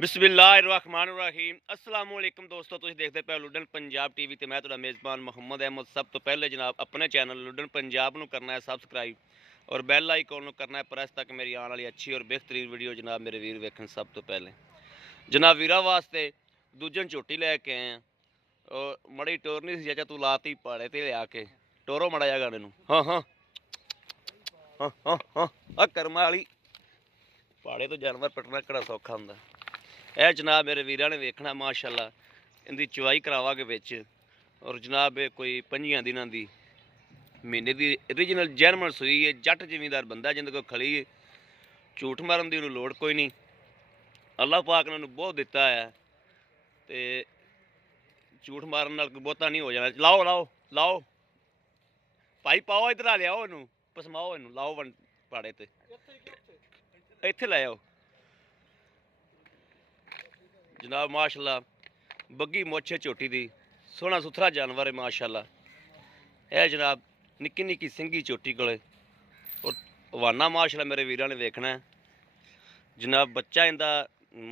बिस्मिल्लाहिर्रहमानिर्रहीम अस्सलाम वालेकुम दोस्तों, तुसीं देखते पे लुडन पंजाब टीवी ते मैं तुहाडा मेज़बान मोहम्मद अहमद। सब तो पहले जनाब अपने चैनल लुडन पंजाब नूं करना है सबसक्राइब और बैल आइकॉन नूं करना है प्रेस ताकि मेरी आने वाली अच्छी और बेहतरीन वीडियो जनाब मेरे वीर वेखन। सब तो पहले जनाब वीरा वास्ते दूजन झोटी लैके आए हैं और मड़ी टोरनी सी चाचा तू लाती पहाड़े ते लिया के टोरो मड़ा जा गाने नूं। हाँ हाँ हाँ हाँ हाँ कर्मा वाली पहाड़े तो जानवर पटना किहड़ा सौखा हुंदा। यह जनाब मेरे वीर ने वेखना माशाअल्लाह इनकी चवाई करावांगे विच और जनाब कोई 5 दिनों की महीने की ओरिजिनल जैनमन सूई है। जट जिमीदार बंदा जिंदे को खली है, झूठ मारन की लोड़ कोई नहीं। अल्लाह पाक ने उन्होंने बहुत दिता है तो झूठ मारन नाल बहुता नहीं हो जाना। लाओ लाओ लाओ भाई पाओ इधर आ लियाओ इनू पसमाओ इनू लाओ वन पाड़े ते इत्थे लै आओ जनाब। माशाअल्लाह बग्गी मुछ है झोटी दी, सोहना सुथरा जानवर है माशाअल्लाह। यह जनाब निक्की निक्की सिंगी झोटी कोले और हवाना माशाअल्लाह मेरे वीरां ने वेखना है जनाब। बच्चा इंदा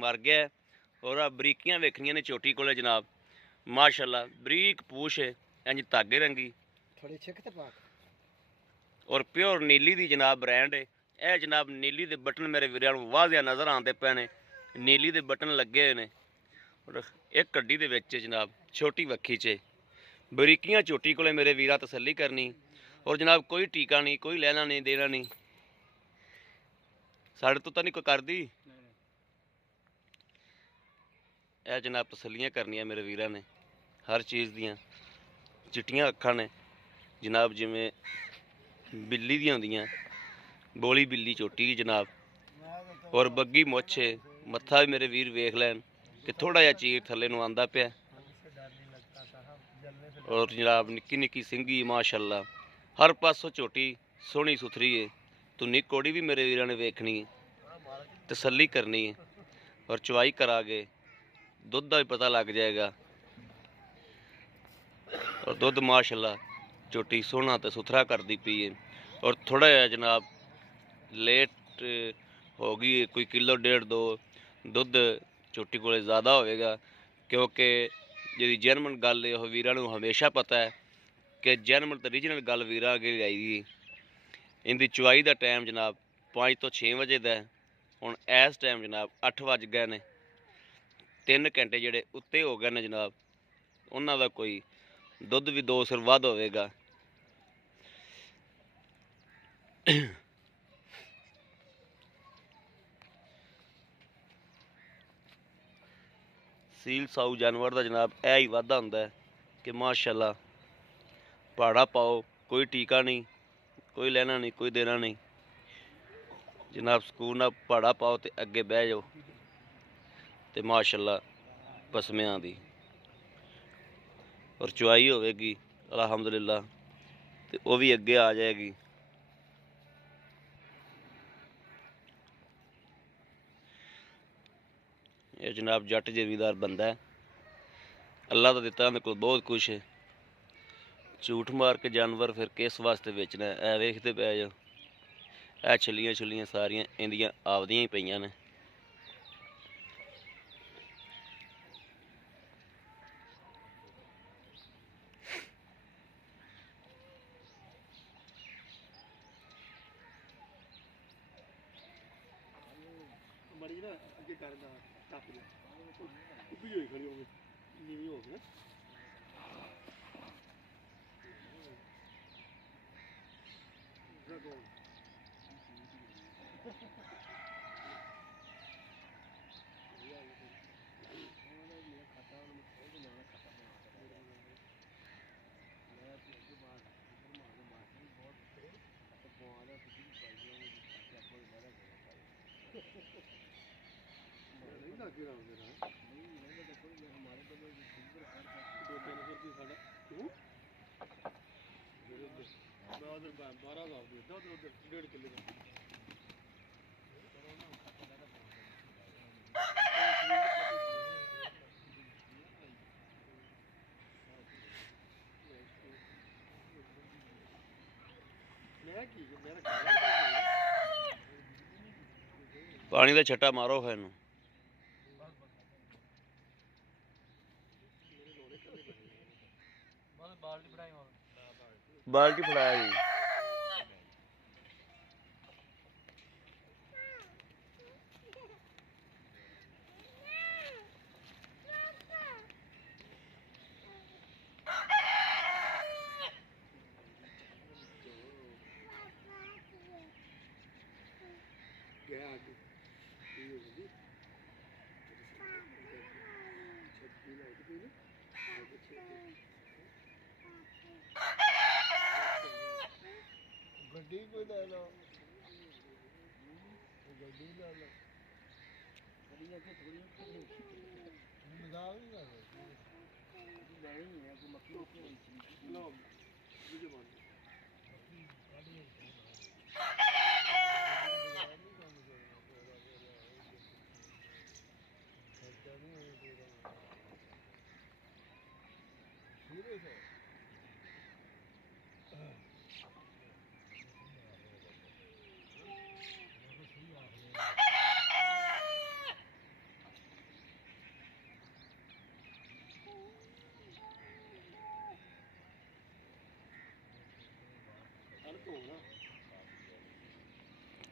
मर गया और आ बरीकियां वेखनियां ने झोटी कोले जनाब। माशाअल्लाह बरीक पूछ है इंज धागे रंगी और प्योर नीली दी जनाब ब्रांड है। यह जनाब नीली दे बटन मेरे वीरां नूं वाज़िया नज़र आते पे ने, नीली दे बटन लगे हुए ने और एक कड्डी दे विच जनाब छोटी वक्खी च बरीकियां झोटी कोले मेरे वीरा तसल्ली करनी और जनाब कोई टीका नहीं, कोई लेना नहीं देना नहीं, साढ़े तो नहीं कोई कर दी। यह जनाब तसल्लियां करनियां मेरे वीरा ने हर चीज़ दियाँ। चिट्टियां अखां ने जनाब जिमें बिल्ली दी होंदियां, बोली बिल्ली झोटी जनाब और बग्गी मुछ है। मत्था भी मेरे वीर वेख लैन कि थोड़ा जिहा चीर थल्ले नूं आंदा पिया और जनाब निक्की निक्की सिंगी माशाअल्लाह हर पासों झोटी सोहनी सुथरी है। तुन्नी कोड़ी भी मेरे वीरां ने वेखनी है, तसल्ली करनी है और चवाई करा के दुध का भी पता लग जाएगा। और दुध माशाअल्लाह झोटी सोहना तो सुथरा करती पई है और थोड़ा जिहा जनाब लेट हो गई है, कोई किलो डेढ़ दो दुध झोटी को ज़्यादा होएगा क्योंकि जी जैनमन गल है वीरां नूं हमेशा पता है कि जैनमन तो ओरिजिनल गल वीरां अगे लाई दी। इनकी चवाई का टाइम जनाब 5 तो 6 बजे का है। हुण इस टाइम जनाब 8 बज गए ने, 3 घंटे जिहड़े उत्ते हो गए ने जनाब। उन्हां दा कोई दुध भी 2 सिर वध होवेगा। सील साऊ जानवर का जनाब यह ही वाधा होंदा है कि माशाअल्लाह पहाड़ा पाओ, कोई टीका नहीं, कोई लेना नहीं, कोई देना नहीं जनाब। सुकून नाल पहाड़ा पाओ तो अगे बह जाओ तो माशाअल्लाह पसमियां दी और चवाई होवेगी अलहमदुलिल्लाह तो वह भी अगे आ जाएगी। ये जनाब जट जिमीदार बंदा है, अल्लाह का दिता मेरे को बहुत कुछ है। झूठ मार के जानवर फिर किस वास्ते बेचना है। ऐ वेखते पै जाओ, ऐ छलियां छुलियां सारियां इंदियां आपदियां ही पईयां ने। पानी का छट्टा मारो है इनू। ਬਾਲਟੀ ਫੜਾਇਆ ਜੀ। ਗੱਡੀ ਕੋਈ ਲੈ ਲਓ, ਗੱਡੀ ਲੈ ਲਓ। ਮਜ਼ਾਕ ਨਹੀਂ ਕਰ ਰਹੇ ਲਓ ਵੀਡੀਓ ਬਣ ਸੀਰੀਅਸ ਹੈ।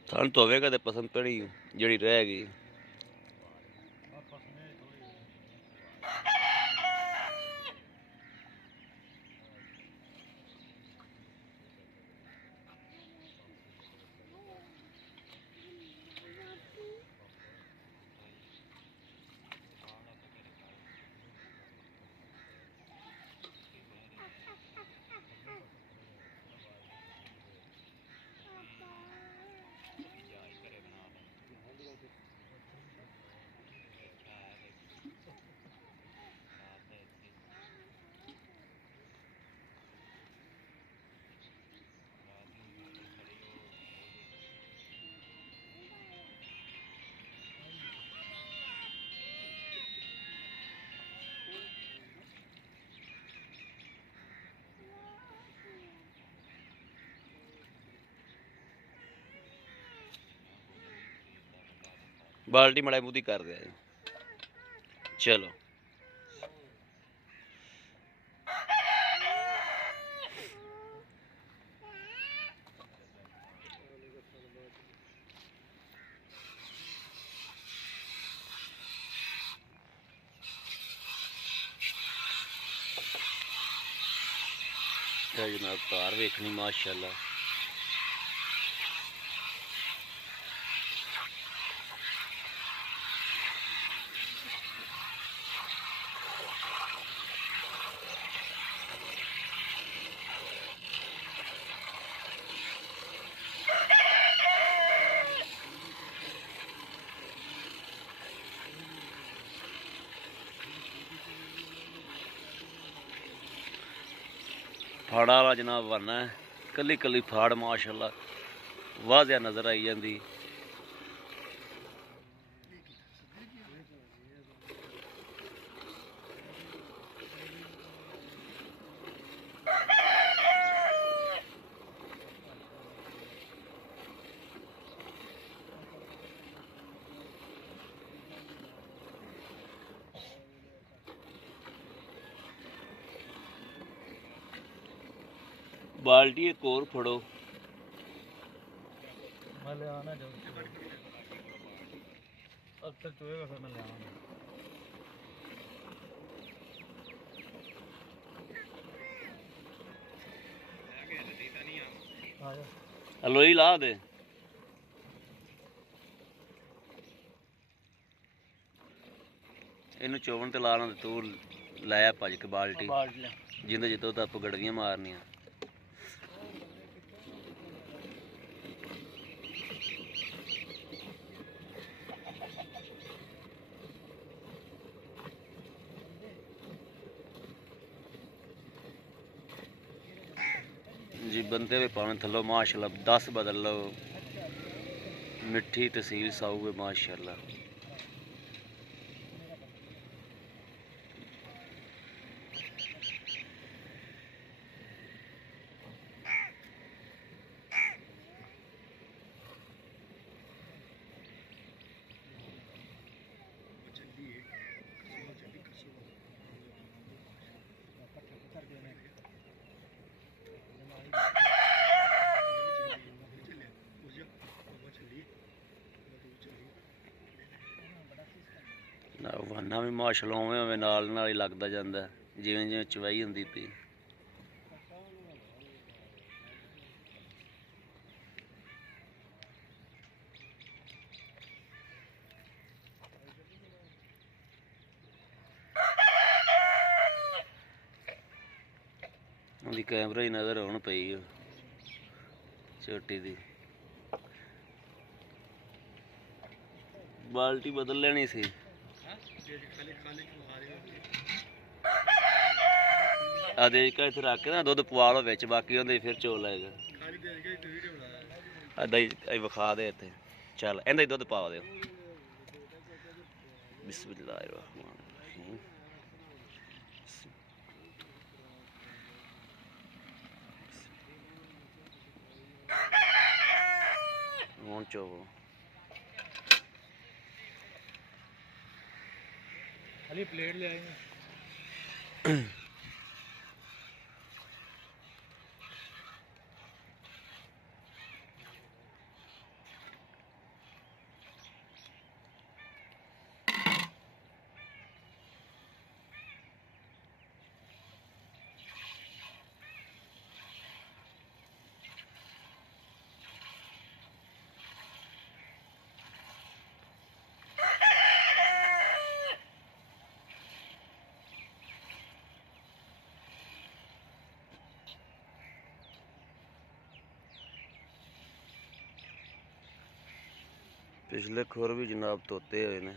ਸਾਨੂੰ ਤਾਂ ਹੋਵੇਗਾ ਤੇ ਪਸੰਦ ਪੜੀ ਜਿਹੜੀ ਰਹਿ ਗਈ। ਬਾਲਟੀ ਮੜਾ ਮੂਦੀ ਕਰ ਦਿਆ ਜੀ। ਚਲੋ ਜਨਾਬ ਤਾਰ ਵੇਖਣੀ ਮਾਸ਼ਾਅੱਲਾ। फाड़ा वाला जनाब बनना है, कली कली फाड़ माशाअल्लाह वाज़िया नज़र आई जाती। बाल्टी एक और फड़ो। मैं ले आना जब अब तक चुएगा फिर मैं ले आऊंगा। लोई ला दे। इनू चोवन ते लाना तू लाया भज के बाल्टी जिंदे जितो तो आप गड़वियां मारनियां। जी बनते हुए पाने थलो माशाल्लाह 10 बदल लो, मिठी तहसील साऊ है माशाल्लाह। ਵਾਨਾ ਵੀ ਮਾਸ਼ਲ ਉਵੇਂ ਉਵੇਂ ਨਾਲ ਨਾਲ ਹੀ ਲੱਗਦਾ ਜਾਂਦਾ, ਜਿਵੇਂ ਜਿਵੇਂ ਚਵਾਈ ਹੁੰਦੀ ਪਈ। ਉਹਦੀ ਕੈਮਰਾ ਹੀ ਨਜ਼ਰ ਆਉਣ ਪਈ ਉਹ ਛੋਟੀ ਦੀ। ਬਾਲਟੀ ਬਦਲ ਲੈਣੀ ਸੀ। ਆ ਦੇ ਕੇ ਇੱਥੇ ਰੱਖ ਕੇ ਨਾ ਦੁੱਧ ਪਵਾ ਲਓ ਵਿੱਚ, ਬਾਕੀ ਉਹਦੇ ਫਿਰ ਚੋ ਲਏਗਾ। ਏਦਾਂ ਹੀ ਵਿਖਾ ਦੇ ਇੱਥੇ। ਚੱਲ ਇਹਦਾ ਹੀ ਦੁੱਧ ਪਾ ਦਿਓ। ਬਿਸਮਿਲ੍ਲਾਹਿਰ ਰਹਿਮਾਨਿਰ ਰਹੀਮ। ਹੁਣ ਚੋਵੋ। अली प्लेट ले आएंगे। ਪਿਛਲੇ ਖੁਰ ਵੀ ਜਨਾਬ ਧੋਤੇ ਹੋਏ ਨੇ।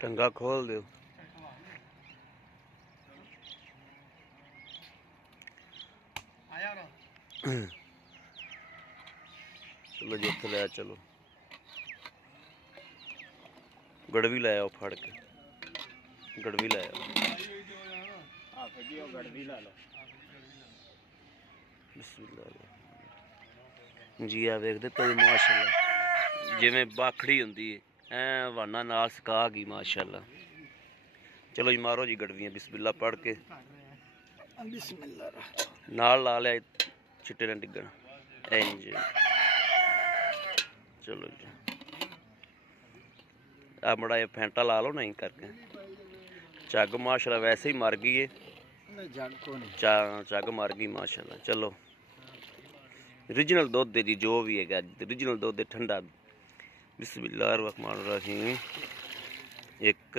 टंगा खोल दो। ਚਲੋ ਜੀ ਉੱਥੇ ਲੈ ਚਲੋ, ਗੜਵੀ ਲੈ ਆਓ ਫੜ ਕੇ, ਗੜਵੀ ਲੈ ਆਓ। ਬਿਸਮਿਲ੍ਲਾਹ ਜੀ। ਆ ਵੇਖਦੇ ਤੁਸੀਂ ਮਾਸ਼ਾਅੱਲਾ ਜਿਵੇਂ ਬਾਖੜੀ ਹੁੰਦੀ ਹੈ ਐ ਹਵਾਨਾ ਨਾਲ ਸਕਾ ਗਈ ਮਾਸ਼ਾਅੱਲਾ। ਚਲੋ ਜੀ ਮਾਰੋ ਜੀ ਗੜਵੀਆਂ ਬਿਸਮਿਲ੍ਲਾ ਪੜ ਕੇ, ਬਿਸਮਿਲ੍ਲਾ ਨਾਲ ਲਾ ਲਿਆ ਚਿੱਟੇ ਨਾਲ ਡਿੱਗਣ ਇੰਜ। ਚਲੋ ਜੀ ਆ ਮੜਾ ਇਹ ਫੈਂਟਾ ਲਾ ਲਓ ਨਹੀਂ ਕਰਕੇ। ਝੱਗ ਮਾਸ਼ਾਅੱਲਾ ਵੈਸੇ ਹੀ ਮਰ ਗਈ ਏ, ਝੱਗ ਮਰ ਗਈ ਮਾਸ਼ਾਅੱਲਾ। ਚਲੋ ਓਰੀਜਨਲ ਦੁੱਧ ਹੈ ਜੀ, ਜੋ ਵੀ ਹੈਗਾ ਓਰੀਜਨਲ ਦੁੱਧ ਹੈ ਠੰਡਾ। ਬਿਸਮਿਲ੍ਲਾਹਿਰ ਰਹਿਮਾनिर रहीम। 1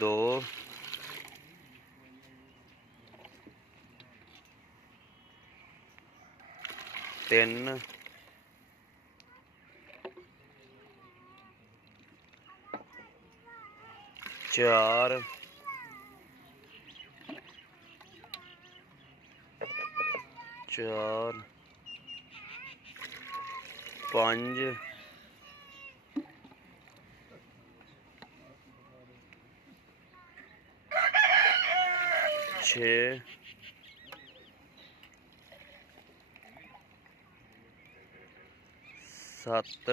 2 3 4 5 6 7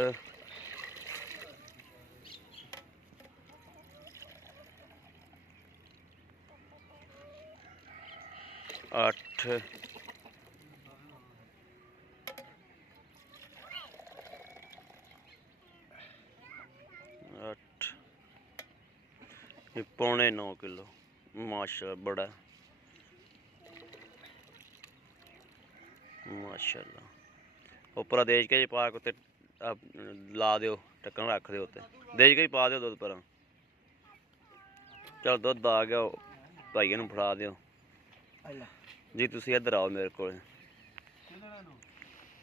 8 ਇਹ ਪੌਣੇ 9 किलो माशाअल्लाह। बड़ा माशाअल्लाह। उपर देज के पा के ला दो, ढक्कन रख दो उत्ते, देज के पा दो दुध पर। चलो दुध आ गया, भाइयों नूं फड़ा दिओ जी। तुसीं इधर आओ मेरे को,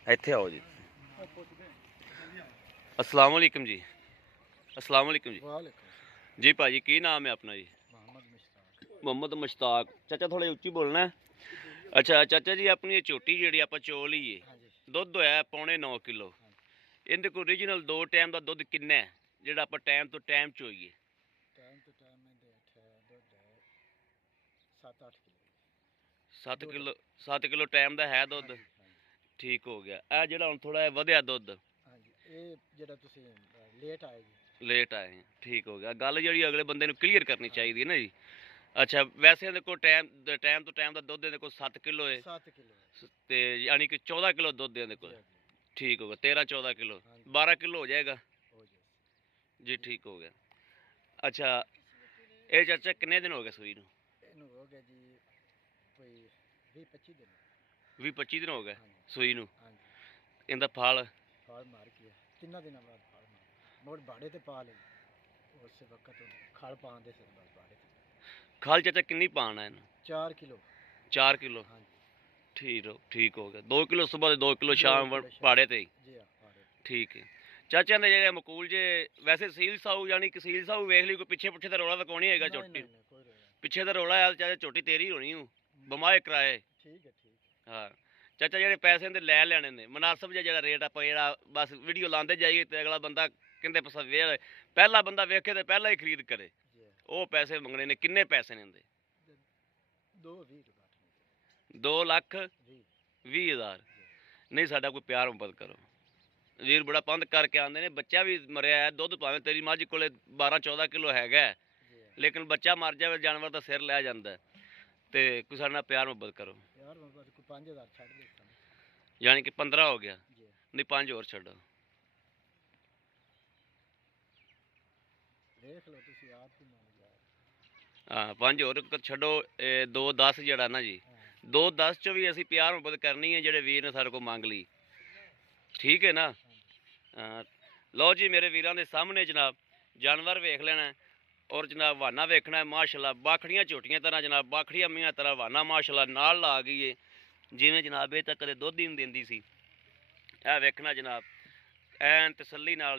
इत्थे आओ जी। अस्सलाम वालेकुम जी। अस्सलाम वालेकुम जी। जी भाजी की नाम है अपना जी? मोहम्मद मुश्ताक। चाचा थोड़े उच्ची बोलना है। अच्छा चाचा जी, अपनी झोटी जी आप चो लीए, दुध होया पौने 9 किलो, इहदे कोल ओरिजिनल 2 टाइम का दुध किन्ना है जिहड़ा आपां टाइम तो टाइम चोईए? 7 किलो 7 किलो टाइम का है दुध। ठीक हो गया। यह जिहड़ा हुण थोड़ा वधिया दुध लेट आए हैं, ठीक हो गया। गल जी अगले बंदे नूं क्लीयर करनी चाहिए है ना जी। अच्छा वैसे देखो टाइम तो टाइम का दुध देखो 7 किलो है, तो यानी कि 14 किलो दुध है देखो। ठीक हो गया, 13-14 किलो 12 किलो हो जाएगा जी। ठीक हो गया। अच्छा ये चाचा कितने दिन हो गए सूई नूं? 20-25 दिन हो गए सूई नूं। इनदा फल खल चाचा किन्नी पाना है? 4 किलो। ठीक हो गया। 2 किलो सुबह 2 किलो शाम पाड़े ते। ठीक है चाचा ने जे मकूल जे वैसे सील साऊ यानी कि सील साऊ वेख ली, कोई पिछे पुछे तो रौला तो कोनी हैगा झोटी पिछे तो रौला है? चाचा झोटी तेरी होनी हूँ बमाए कराए। हाँ चाचा जेडे पैसे इहदे लै लैने ने मुनासिब जिहा रेट आपां जेहड़ा बस वीडियो लांदे जाइए तो अगला बंदा कहंदे पसंद पहला बंदा वेखे तो पहला ही खरीद करे, वो पैसे मंगने ने। किन्ने पैसे ने इहदे? 2,20,000। नहीं साडा कोई प्यार मुहब्बत करो वीर, बड़ा पंध करके आंदे ने। बच्चा भी मरिया है, दुध भावें तेरी मझ कोले 12-14 किलो हैगा, लेकिन बच्चा मर जाए जानवर का सिर लै जांदा है। ते कोई साडे नाल प्यार मुहब्बत करो। यानी कि 15 हो गया, नहीं 5 और छड्डो। हाँ 5 और छड्डो। 2-10 जेड़ा ना जी, 2-10 चो भी असीं प्यार मुहब्बत करनी है जेडे वीर ने सारे को मंग ली। ठीक है ना? लो जी मेरे वीरां दे सामने जनाब जानवर वेख लेना और जनाब वाना वेखना है। माशाअल्लाह बाखड़ियाँ झोटियां तरह जनाब, बाखड़ियां मियाँ तरह वाना माशाअल्लाह नाल ला गई है, जिवें जनाब ये तक कदे दुध ही नहीं देंदी सी। यह वेखना जनाब, ऐन तसल्ली नाल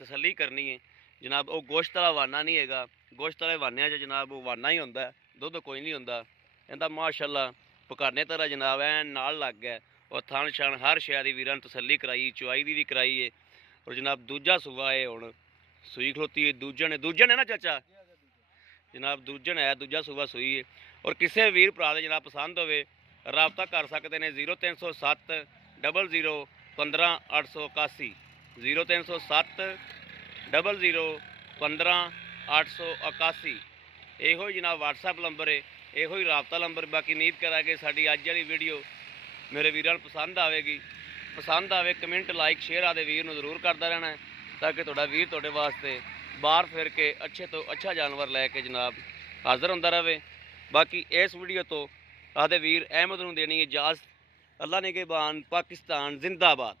तसल्ली करनी है जनाब। वो गोश्त वाला वाना नहीं हैगा, गोश्त वाले वानिया च जनाब वो वाना ही होंदा है, दुध कोई नहीं होंदा। इहदा माशाअल्लाह ਪਕਾਨੇ ਤਰ੍ਹਾਂ ਜਨਾਬ ਐਨ ਨਾਲ ਲੱਗ ਗਿਆ ਔਰ ਥਣ ਛਣ ਹਰ ਸ਼ੈ ਦੀ ਵੀਰਾਂ ਨੂੰ ਤਸੱਲੀ ਕਰਾਈ, ਚੁਆਈ ਦੀ ਵੀ ਕਰਾਈ ਏ। ਔਰ ਜਨਾਬ ਦੂਜਾ ਸੂਆ ਏ ਹੁਣ ਸੂਈ ਖਲੋਤੀ ਏ, ਦੂਜਣ ਹੈ ਨਾ ਚਾਚਾ ਜਨਾਬ, ਦੂਜਣ ਹੈ, ਦੂਜਾ ਸੂਆ ਸੂਈ ਏ। ਔਰ ਕਿਸੇ ਵੀਰ ਭਰਾ ਦੇ ਜਨਾਬ ਪਸੰਦ ਹੋਵੇ ਰਾਬਤਾ ਕਰ ਸਕਦੇ ਨੇ 0307 00 15 881 0307 00 15 881 ਇਹੋ ਹੀ ਜਨਾਬ WhatsApp ਨੰਬਰ ਹੈ, ਇਹੋ ਹੀ ਰਾਬਤਾ ਨੰਬਰ। ਬਾਕੀ ਉਮੀਦ ਕਰਾਂਗੇ ਸਾਡੀ ਅੱਜ ਵਾਲੀ ਵੀਡੀਓ ਮੇਰੇ ਵੀਰਾਂ ਨੂੰ ਪਸੰਦ ਆਵੇਗੀ। ਪਸੰਦ ਆਵੇ ਕਮੈਂਟ ਲਾਈਕ ਸ਼ੇਅਰ ਆਦੇ ਵੀਰ ਨੂੰ ਜ਼ਰੂਰ ਕਰਦਾ ਰਹਿਣਾ ਹੈ, ਤਾਂ ਕਿ ਤੁਹਾਡਾ ਵੀਰ ਤੁਹਾਡੇ ਵਾਸਤੇ ਬਾਹਰ ਫਿਰ ਕੇ ਅੱਛੇ ਤੋਂ ਅੱਛਾ ਜਾਨਵਰ ਲੈ ਕੇ ਜਨਾਬ ਹਾਜ਼ਰ ਹੁੰਦਾ ਰਹੇ। ਬਾਕੀ ਇਸ ਵੀਡੀਓ ਤੋਂ ਆਦੇ ਵੀਰ ਅਹਿਮਦ ਨੂੰ ਦੇਣੀ ਇਜਾਜ਼ਤ। ਅੱਲਾ ਨਿਗਹਿਬਾਨ, ਪਾਕਿਸਤਾਨ ਜ਼ਿੰਦਾਬਾਦ।